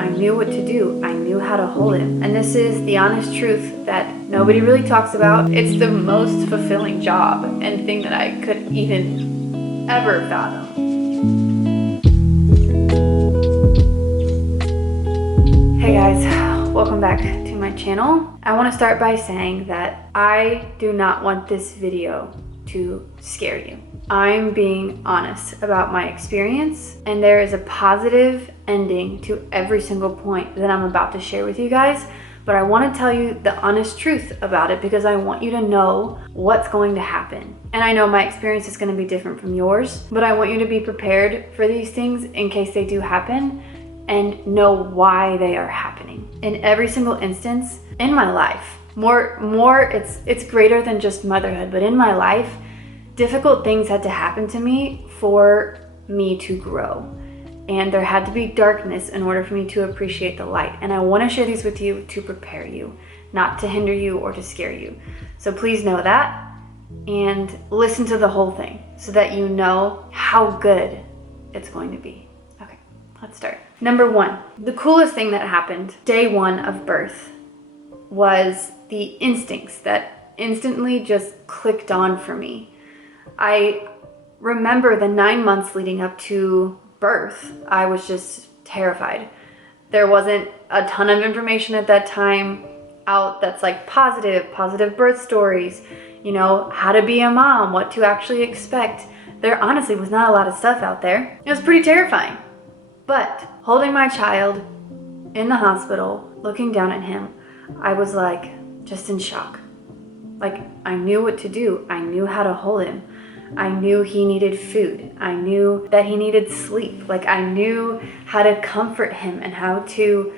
I knew what to do. I knew how to hold him. And this is the honest truth that nobody really talks about. It's the most fulfilling job and thing that I could even ever fathom. Hey guys, welcome back to my channel. I want to start by saying that I do not want this video to scare you. I'm being honest about my experience, and there is a positive ending to every single point that I'm about to share with you guys, but I want to tell you the honest truth about it because I want you to know what's going to happen. And I know my experience is going to be different from yours, but I want you to be prepared for these things in case they do happen and know why they are happening. In every single instance in my life, it's greater than just motherhood, but in my life, difficult things had to happen to me for me to grow. And there had to be darkness in order for me to appreciate the light. And I want to share these with you to prepare you, not to hinder you or to scare you. So please know that and listen to the whole thing so that you know how good it's going to be. Okay, let's start. Number one, the coolest thing that happened day one of birth was the instincts that instantly just clicked on for me. I remember the 9 months leading up to birth, I was just terrified. There wasn't a ton of information at that time out that's like positive birth stories, you know, how to be a mom, what to actually expect. There honestly was not a lot of stuff out there. It was pretty terrifying. But holding my child in the hospital, looking down at him, I was like just in shock. Like I knew what to do. I knew how to hold him. I knew he needed food. I knew that he needed sleep. Like I knew how to comfort him and how to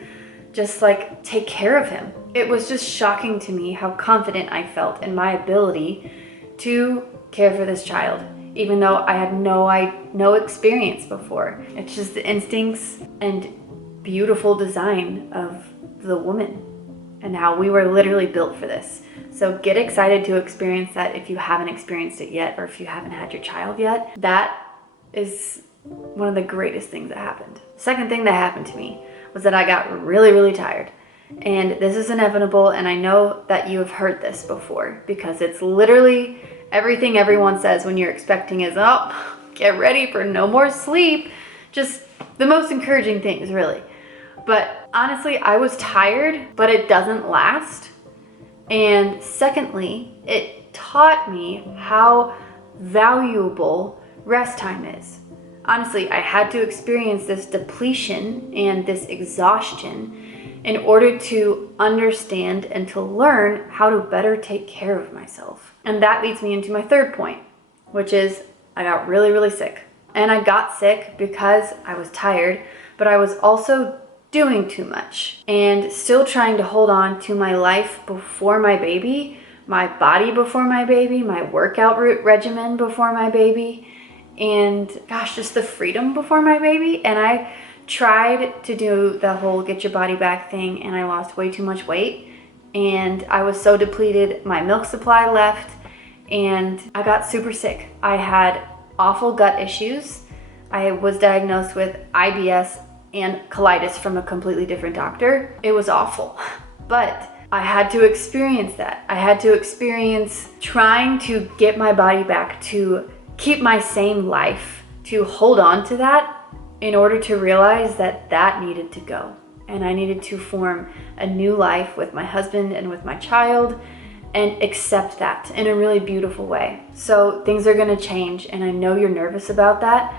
just like take care of him. It was just shocking to me how confident I felt in my ability to care for this child, even though I had no experience before. It's just the instincts and beautiful design of the woman and how we were literally built for this. So get excited to experience that if you haven't experienced it yet, or if you haven't had your child yet. That is one of the greatest things that happened. Second thing that happened to me was that I got really tired. And this is inevitable, and I know that you have heard this before because it's literally everything everyone says when you're expecting is, oh, get ready for no more sleep. Just the most encouraging things, really. But honestly, I was tired, but it doesn't last. And secondly, it taught me how valuable rest time is. Honestly, I had to experience this depletion and this exhaustion in order to understand and to learn how to better take care of myself. And that leads me into my third point, which is I got really sick. And I got sick because I was tired, but I was also doing too much and still trying to hold on to my life before my baby, my body before my baby, my workout regimen before my baby, and gosh, just the freedom before my baby. And I tried to do the whole get your body back thing, and I lost way too much weight, and I was so depleted, my milk supply left, and I got super sick. I had awful gut issues. I was diagnosed with IBS and colitis from a completely different doctor. It was awful, but I had to experience that. I had to experience trying to get my body back, to keep my same life, to hold on to that in order to realize that that needed to go. And I needed to form a new life with my husband and with my child and accept that in a really beautiful way. So things are gonna change, and I know you're nervous about that,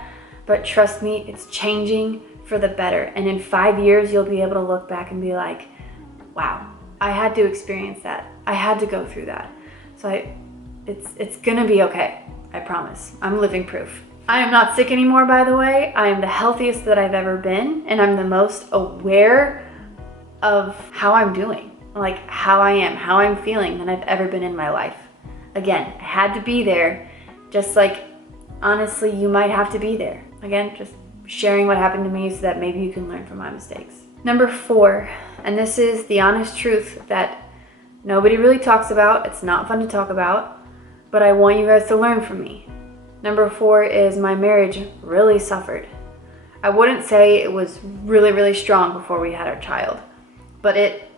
but trust me, it's changing for the better. And in 5 years, you'll be able to look back and be like, wow, I had to experience that. I had to go through that. So it's gonna be okay, I promise. I'm living proof. I am not sick anymore, by the way. I am the healthiest that I've ever been, and I'm the most aware of how I'm doing, like how I am, how I'm feeling than I've ever been in my life. Again, I had to be there, just like, honestly, you might have to be there. Again, just sharing what happened to me so that maybe you can learn from my mistakes. Number 4, and this is the honest truth that nobody really talks about. It's not fun to talk about, but I want you guys to learn from me. Number 4 is my marriage really suffered. I wouldn't say it was really, really strong before we had our child, but it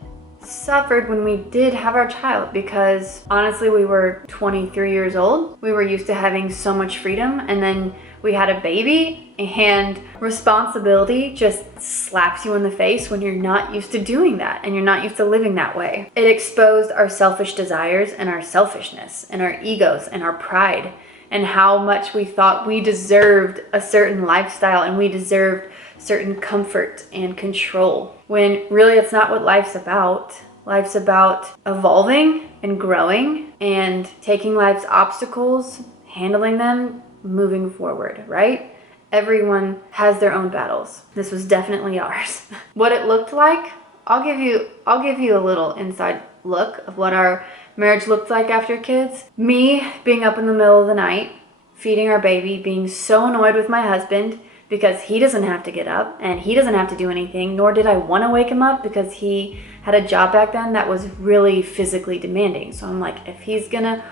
suffered when we did have our child because honestly, we were 23 years old. We were used to having so much freedom, and then we had a baby, and responsibility just slaps you in the face when you're not used to doing that and you're not used to living that way. It exposed our selfish desires and our selfishness and our egos and our pride and how much we thought we deserved a certain lifestyle and we deserved certain comfort and control, when really it's not what life's about. Life's about evolving and growing and taking life's obstacles, handling them, moving forward, right? Everyone has their own battles. This was definitely ours. What it looked like, I'll give you a little inside look of what our marriage looked like after kids. Me being up in the middle of the night, feeding our baby, being so annoyed with my husband because he doesn't have to get up and he doesn't have to do anything, nor did I want to wake him up because he had a job back then that was really physically demanding. So I'm like, if he's gonna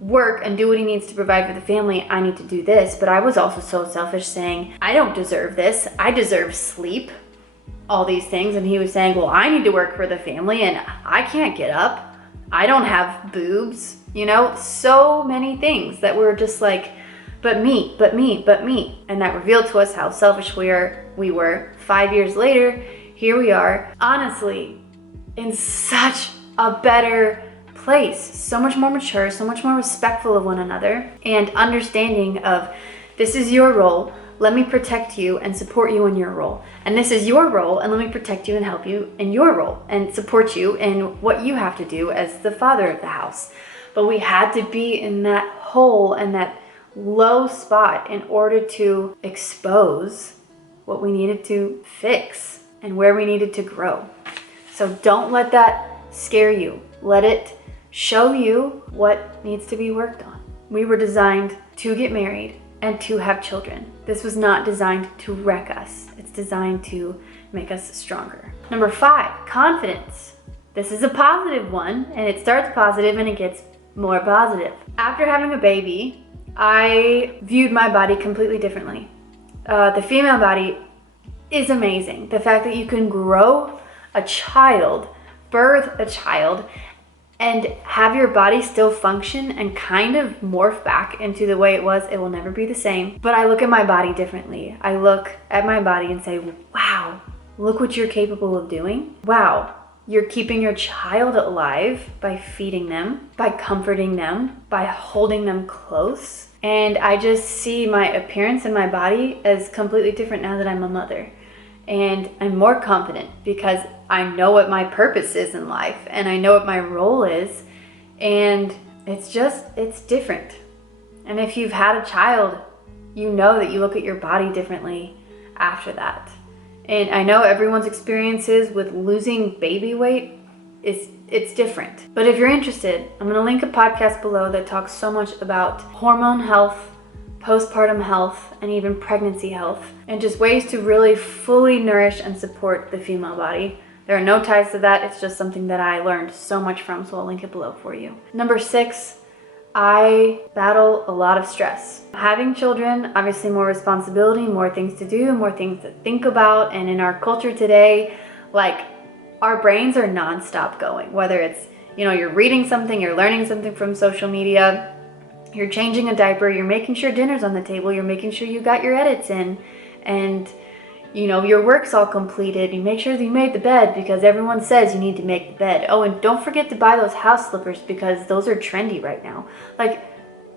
work and do what he needs to provide for the family, I need to do this. But I was also so selfish, saying, I don't deserve this. I deserve sleep, all these things. And he was saying, well, I need to work for the family and I can't get up. I don't have boobs, so many things that were just like, but me. And that revealed to us how selfish we were. 5 years later, here we are, honestly, in such a better place, so much more mature, so much more respectful of one another, and understanding of, this is your role, let me protect you and support you in your role. And this is your role, and let me protect you and help you in your role and support you in what you have to do as the father of the house. But we had to be in that hole and that low spot in order to expose what we needed to fix and where we needed to grow. So don't let that scare you. Let it show you what needs to be worked on. We were designed to get married and to have children. This was not designed to wreck us. It's designed to make us stronger. Number 5, confidence. This is a positive one, and it starts positive and it gets more positive. After having a baby, I viewed my body completely differently. The female body is amazing. The fact that you can grow a child, birth a child, and have your body still function and kind of morph back into the way it was, it will never be the same. But I look at my body differently. I look at my body and say, wow, look what you're capable of doing. Wow, you're keeping your child alive by feeding them, by comforting them, by holding them close. And I just see my appearance and my body as completely different now that I'm a mother. And I'm more confident because I know what my purpose is in life and I know what my role is. And it's different. And if you've had a child, you know that you look at your body differently after that. And I know everyone's experiences with losing baby weight it's different. But if you're interested, I'm going to link a podcast below that talks so much about hormone health, postpartum health, and even pregnancy health, and just ways to really fully nourish and support the female body. There are no ties to that. It's just something that I learned so much from, so I'll link it below for you. Number 6, I battle a lot of stress. Having children, obviously more responsibility, more things to do, more things to think about, and in our culture today, our brains are nonstop going, whether it's, you're reading something, you're learning something from social media, you're changing a diaper, you're making sure dinner's on the table, you're making sure you got your edits in, and your work's all completed. You make sure that you made the bed because everyone says you need to make the bed. Oh, and don't forget to buy those house slippers because those are trendy right now.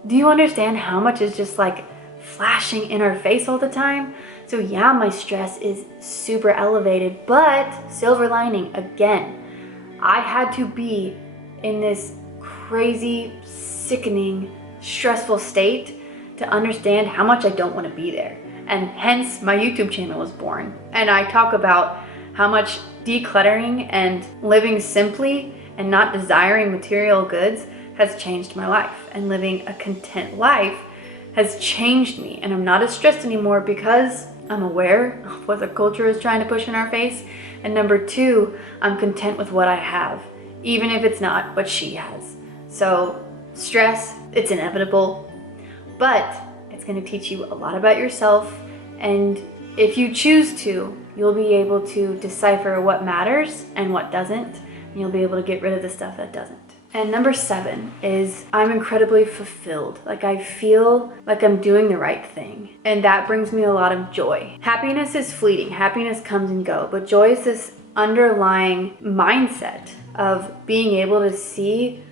Do you understand how much is just flashing in our face all the time? So yeah, my stress is super elevated, but silver lining, again, I had to be in this crazy, sickening, stressful state to understand how much I don't want to be there. And hence my YouTube channel was born. And I talk about how much decluttering and living simply and not desiring material goods has changed my life. And living a content life has changed me. And I'm not as stressed anymore because I'm aware of what the culture is trying to push in our face. And number 2, I'm content with what I have, even if it's not what she has. So stress, it's inevitable, but it's going to teach you a lot about yourself, and If you choose to, you'll be able to decipher what matters and what doesn't, and you'll be able to get rid of the stuff that doesn't. And number 7 is I'm incredibly fulfilled. Like I feel like I'm doing the right thing. And that brings me a lot of joy. Happiness is fleeting. Happiness comes and go. But joy is this underlying mindset of being able to see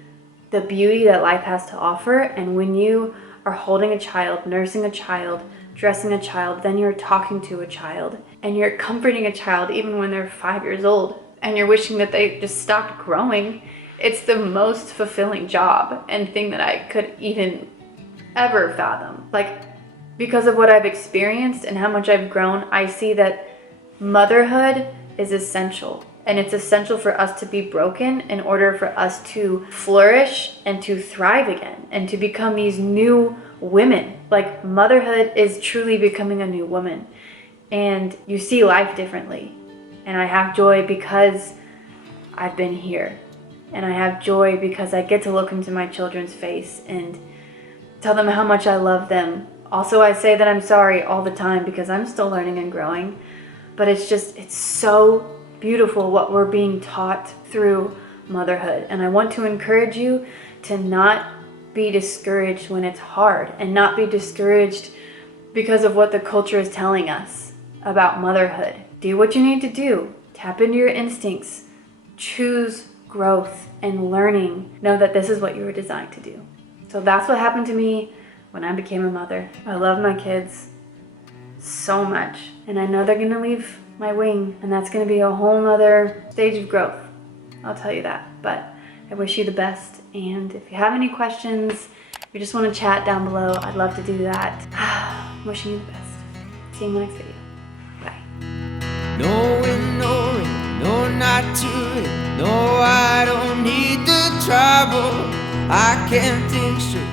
the beauty that life has to offer. And when you are holding a child, nursing a child, dressing a child, then you're talking to a child and you're comforting a child even when they're 5 years old and you're wishing that they just stopped growing. It's the most fulfilling job and thing that I could even ever fathom. Like, because of what I've experienced and how much I've grown, I see that motherhood is essential. And it's essential for us to be broken in order for us to flourish and to thrive again and to become these new women. Like, motherhood is truly becoming a new woman. And you see life differently. And I have joy because I've been here. And I have joy because I get to look into my children's face and tell them how much I love them. Also, I say that I'm sorry all the time because I'm still learning and growing. But it's so beautiful what we're being taught through motherhood. And I want to encourage you to not be discouraged when it's hard and not be discouraged because of what the culture is telling us about motherhood. Do what you need to do. Tap into your instincts. Choose growth and learning. Know that this is what you were designed to do. So that's what happened to me when I became a mother. I love my kids so much, and I know they're gonna leave my wing, and that's gonna be a whole nother stage of growth. I'll tell you that. But I wish you the best, and if you have any questions, if you just want to chat down below, I'd love to do that. I'm wishing you the best. See you in the next video. Bye. No wind, no rain, no not to rain. No, I don't need the trouble. I can't think straight.